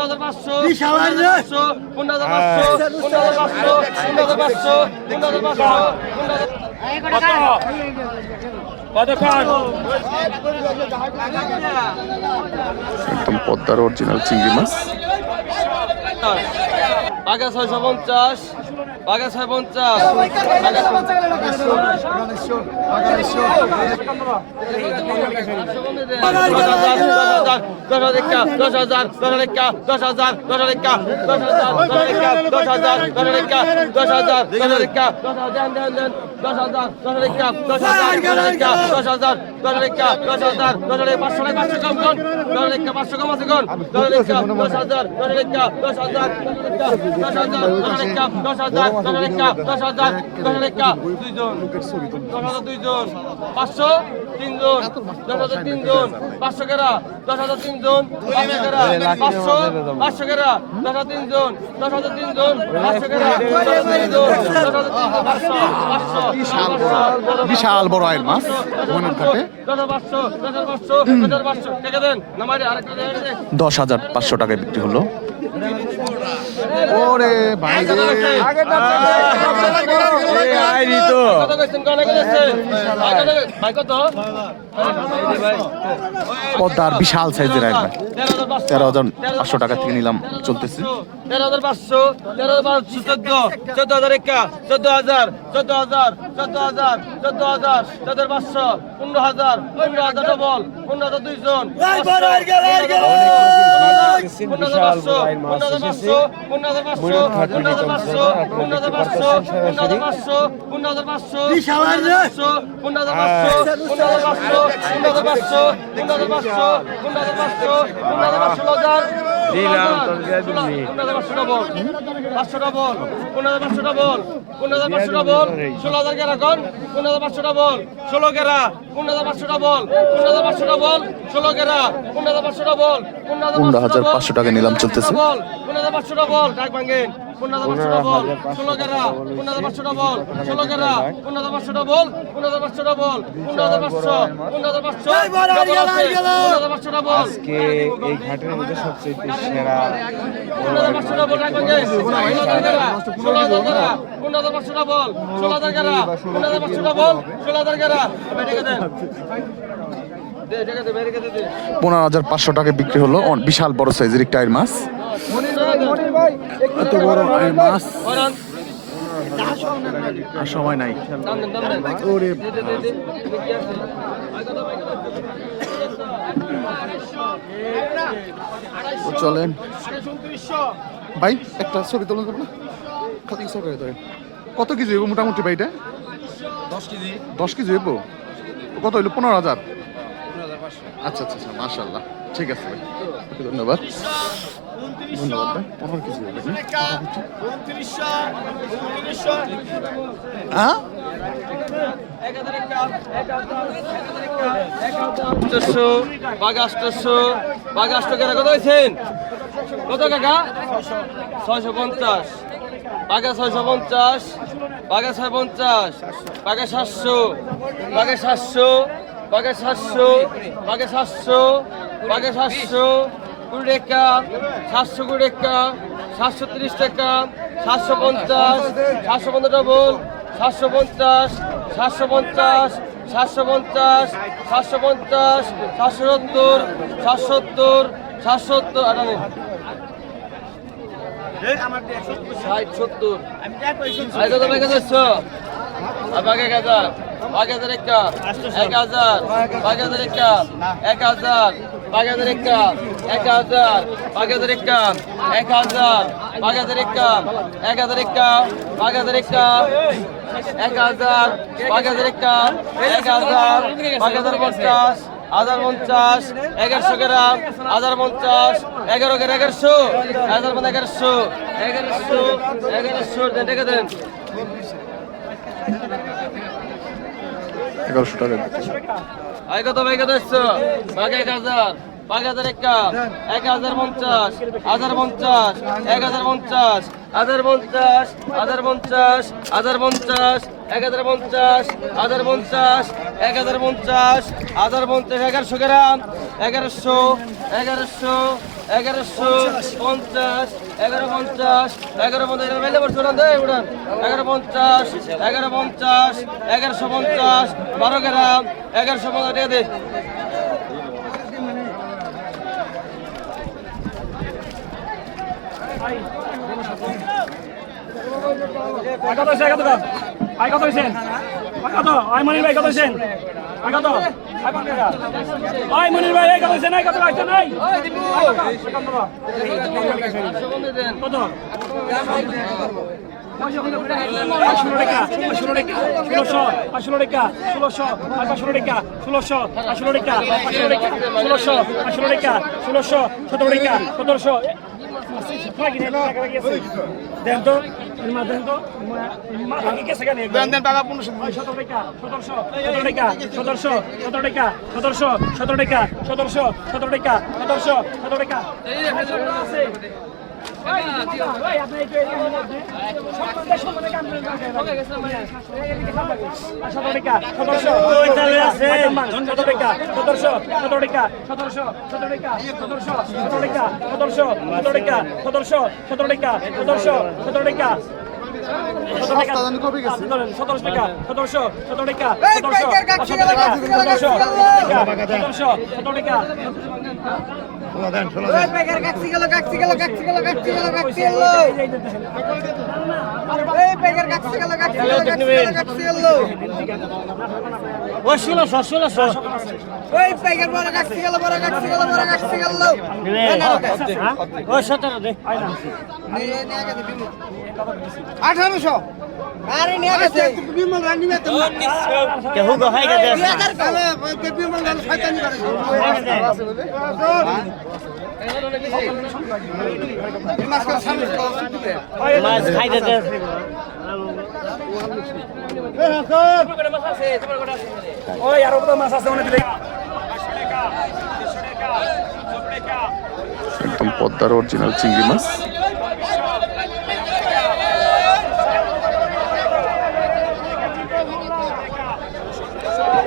পনেরো হাজার পাঁচশো পনেরো হাজার পাঁচশো পনেরো হাজার পাঁচশো পনেরো হাজার পাঁচশো পনেরো হাজার পাঁচশো পনেরো হাজার পদ্মার অরিজিনাল চিংড়ি মাছ। বাঘা ছয়শো পঞ্চাশ বাগাছায় পঞ্চাশ দশ হাজার দশ লেখা দশ হাজার দশ লেখা দশ হাজার দশ লেখা দশ হাজার দশ লেখা দশ হাজার দশ লেখা দশ হাজার দশ লেখা দশ হাজার দশ হাজার দশ হাজার দশ হাজার দশ হাজার দশ হাজার দশ হাজার দশ হাজার পাঁচশো টাকা পাঁচশো কম কোন দশ হাজার পাঁচশো কম আছে কোন দশ হাজার দশ হাজার দশ হাজার দশ হাজার দশ হাজার দশ হাজার দশ হাজার দশ হাজার দশ হাজার দশ হাজার দুইজন দশ হাজার দুইজন পাঁচশো তিনজন দশ হাজার তিনজন পাঁচশো কেরা দশ হাজার তিনজন পাঁচশো কেরা পাঁচশো পাঁচশো কেরা দশ হাজার তিনজন দশ হাজার তিনজন পাঁচশো কেরা বিশাল বড় আয়ের মাছ দশ হাজার পাঁচশো টাকায় বিক্রি হলো ওরে ভাই রে। আইরি তো কত কত? পদ্মার বিশাল সাইজের আয়ের মাছ তেরো হাজার পাঁচশো টাকা থেকে নিলাম চলতেছে তেরো হাজার পাঁচশো তেরো হাজার পাঁচশো চোদ্দ চোদ্দ হাজার একা চোদ্দ হাজার চোদ্দ হাজার চোদ্দ হাজার চোদ্দ হাজার চোদ্দ হাজার পাঁচশো পনেরো হাজার পনেরো হাজার ডবল পনেরো হাজার দুইজন পনেরো হাজার পাঁচশো পনেরো হাজার পাঁচশো পনেরো হাজার পাঁচশো পনেরো হাজার পাঁচশো পনেরো হাজার পাঁচশো পনেরো হাজার পাঁচশো পনেরো হাজার পাঁচশো পনেরো হাজার পাঁচশো পনেরো হাজার পাঁচশো পনেরো হাজার পাঁচশো দিলাম তোর দিলি পাঁচশোটা বল পনেরো পাঁচশোটা বল পনেরো পাঁচশোটা বল ষোলো হাজার গেরা কন পনেরো পাঁচশোটা বল ষোলো গেরা পনেরো পাঁচশোটা বল পনেরো পাঁচশোটা বল ষোলো গেরা পনেরো পাঁচশোটা বল পাঁচশো টাকা নিলাম চলতেছে বল পনেরো পাঁচশোটা বল ডাক ভাঙেন। আজকে এই ঘাটের মধ্যে সবচেয়ে সেরা পনেরো হাজার পাঁচশো টাকা বিক্রি হলো বিশাল বড় সাইজের একটা মাছ এত বড় মাছ আর সময় নাই ওরে চলেন। ভাই একটা ছবি তোলেন তো। কত কিছু ধরেন কত কেজি হইব মোটামুটি ভাই এটা? দশ কেজি। দশ কেজি হইব? কত হইল? পনেরো হাজার? আচ্ছা আচ্ছা আচ্ছা মাশাল্লাহ ঠিক আছে ধন্যবাদ। ছয়শো পঞ্চাশ। পঞ্চাশ ছয় পঞ্চাশ সাতশো বাঘা সাতশো বাঘা সাতশো সাতশো বাঘা সাতশো কুড়ি টাকা, সাতশো কুড়ি টাকা, সাতশো তিরিশ টাকা, সাতশো পঞ্চাশ সাতশো পঞ্চাশ ডবল সাতশো পঞ্চাশ সাতশো পঞ্চাশ সাতশো পঞ্চাশ সাতশো পঞ্চাশ, সাতশো সত্তর সাতশো সত্তর সাতশো সত্তর, আটা নিন। ষাট সত্তর। দিচ্ছ আর বাঘ হাজার। একটা। এক হাজার। বাঘ হাজার এক হাজার। বাগাদের ইকাম এক হাজার। বাগাদের ইকাম এক হাজার। বাগাদের ইকাম এক হাজার ইকাম বাগাদের ইকাম এক হাজার। বাগাদের ইকাম এক হাজার। বাগাদের পঞ্চাশ, হাজার পঞ্চাশ, এগারোশো গ্রাম, হাজার পঞ্চাশ, এগারো গ্রাম, এগারোশো। হাজার পঞ্চাশ এগারোশো। এগারোশো এগারোশো। দেখে দেন। এগারোশো টাকা কত ভাই কত এসছো বাঘ এক হাজার বাঘ হাজার একটা এক হাজার পঞ্চাশ হাজার পঞ্চাশ এক হাজার পঞ্চাশ হাজার পঞ্চাশ হাজার পঞ্চাশ হাজার পঞ্চাশ এক হাজার পঞ্চাশ হাজার পঞ্চাশ এক হাজার পঞ্চাশ হাজার পঞ্চাশ এগারোশো গ্রাম এগারোশো এগারোশো এগারোশো পঞ্চাশ, এগারো পঞ্চাশ এগারো পঞ্চাশ মেলে বসে উড়ান দেয় উড়ান। এগারো পঞ্চাশ এগারো পঞ্চাশ, এগারোশো পঞ্চাশ, বারো গ্রাম, এগারোশো পঞ্চাশ টাকা দে। হয়েছে কত ভাই, কত হয়েছেন? ভাই, কত? আই মনির ভাই, কত হয়েছেন? ভাই, কত? আই মনির ভাই কত হয়েছেন? নাই কত লাগছে নাই কত? ষোলো টাকা ষোলোশো আঠারোশো টাকা, ষোলোশো আঠারোশো টাকা, ষোলোশো আঠারোশো টাকা ষোলোশো সতেরো টাকা সতেরোশো দেন তো দেন তো দেন দেন টাকা পনেরোশো সতেরো টাকা সতেরোশো সতেরো টাকা সতেরোশো সতেরো টাকা সতেরোশো সতেরো টাকা সতেরোশো ষোলো দেন ষোলো দেন। কাকছি গেল কাকছি গেল কাকছি গেল কাকছি গেল কাকছি গেল এই পেগার কাকছি গেল কাকছি গেল গেল ওই ওই বড় গেল বড় গেল বড় গেল হ্যাঁ, হ্যাঁ, ওই সতেরো দে। আঠারোশো। কেউ গেছে। মাছ খাইতে ওই আরও তো মাছ আছে অনেক একদম পদ্মার অরিজিনাল চিংড়ি মাছ।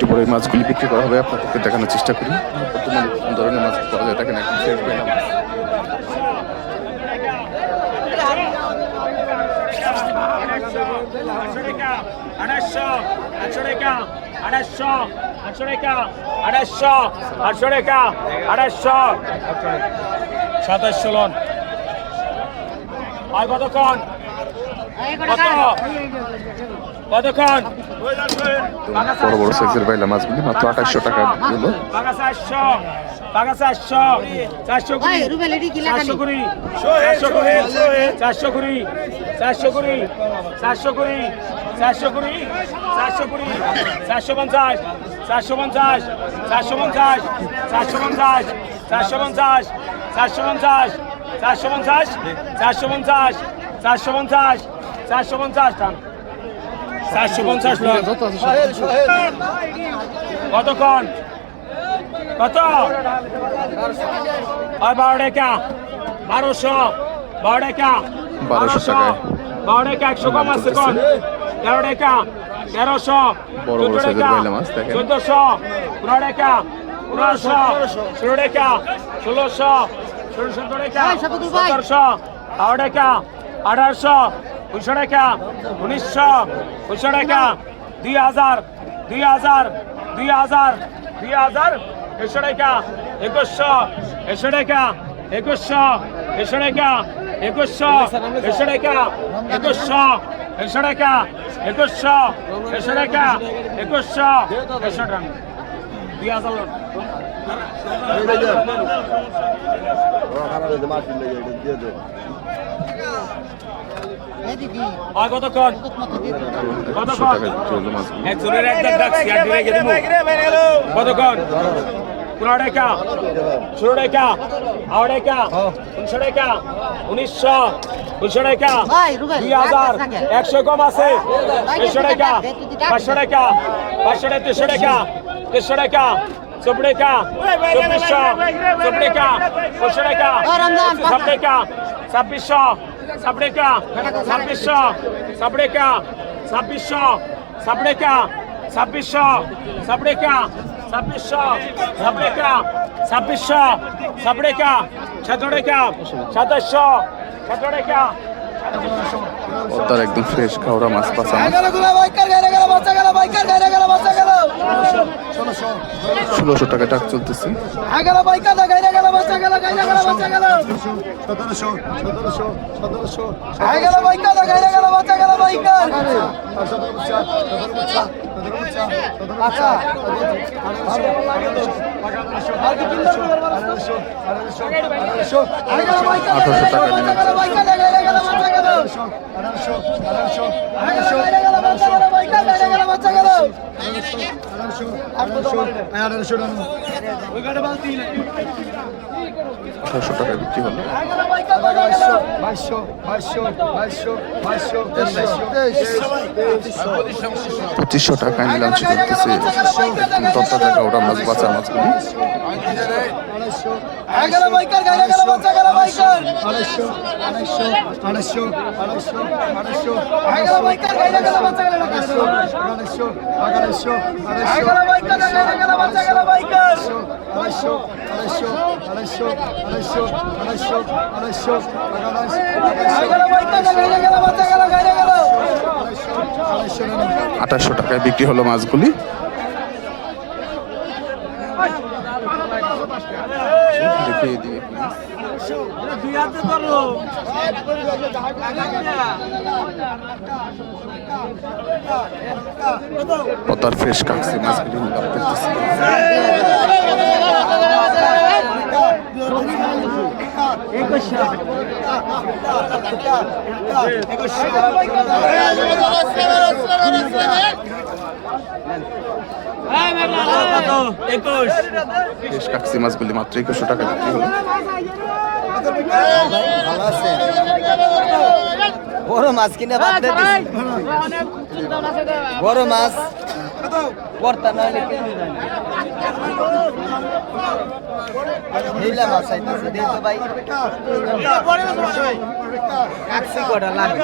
একটু পরে মাছগুলি বিক্রি করা হবে আপনাদেরকে দেখানোর চেষ্টা করি বর্তমানে কোন ধরনের মাছ পাওয়া যায় দেখেন একদম ফ্রেশ বেলা আড়াইশো আটশো আর কতক্ষণ বড় বড় সাইজের বাইলা মাছগুলি মাত্র আঠাশশো টাকা কুড়ি চারশো কুড়ি। চারশো কুড়ি চারশো কুড়ি চারশো কুড়ি চারশো কুড়ি চারশো কুড়ি চারশো কুড়ি চারশো পঞ্চাশ চারশো পঞ্চাশ চারশো পঞ্চাশ চারশো পঞ্চাশ চারশো পঞ্চাশ চারশো পঞ্চাশ চারশো পঞ্চাশ চারশো পঞ্চাশ চারশো পঞ্চাশ চারশো পঞ্চাশ টান। চারশো পঞ্চাশ কতক্ষণ? কত? বারো টাকা। বারোশো বারো টাকা। 1200 টাকায়। বারো টাকা একশো কম আছে কোন? তেরো টাকা তেরোশো মাছ দেখেন। চোদ্দশো পনেরো টাকা পনেরোশো ষোলো টাকা ষোলোশো ষোলো সতেরো টাকা সতেরোশো বারো টাকা আঠারোশো উনিশশো টাকা উনিশশো উনিশশো টাকা দুই হাজার দুই হাজার দুই হাজার দুই হাজার একশো টাকা একুশশো একশো টাকা একুশশো একশো টাকা একুশশো একশো টাকা একুশশো একশো টাকা একুশশো একশো টাকা একুশশো একশো টাকা দুই হাজার লোক। কতক্ষণ? কতক্ষণ? একজনের একদম ডাকছি আর দিনে গেলে কতক্ষণ? পনেরো টাকা ষোলো টাকা আড়াই টাকা উনিশশো টাকা উনিশশো উনিশশো টাকা দুই হাজার একশো কম আছে। দেড়শো টাকা পাঁচশো টাকা পাঁচশো টাকা তিনশো টাকা তিনশো টাকা চব্বিশ টাকা চব্বিশশো চব্বিশ টাকা পঁচিশশো টাকা ছাব্বিশশো সাবড়েকা ছাব্বিশশো সাবড়েকা ছাব্বিশশো সাবড়েকা ছাব্বিশশো সাবড়েকা ছাব্বিশশো সাবড়েকা ছাব্বিশশো সাবড়েকা সাতড়েকা সাতাশশো সাতড়েকা একদম ফ্রেশ খাওয়া মাছ পাঁচা ষোলোশো টাকা টাক চলতেছে। গেল বাইকার গাইরে গেল বাচ্চা গেল গাইরে গেল বাচ্চা গেল সতেরোশো সতেরোশো সতেরোশো গেল বাইকার গাইরে গেল বাচ্চা গেল বাইকার আচ্ছা আঠারোশো টাকা আড়াইশো টাকায় বিক্রি হলো মাছগুলি দেখিয়ে দিই পতার ফ্রেশ কাকসি মাছগুলি করতেছে। ফ্রেশ কাকসি মাছগুলি মাত্র একুশশো টাকা বিক্রি হলো। বড় মাছ কিনে বাদ বড় মাছ। পড়তা নইলে নীলা মাছ আইতাছে দেই তো ভাই। কাকসি কটা লাগবে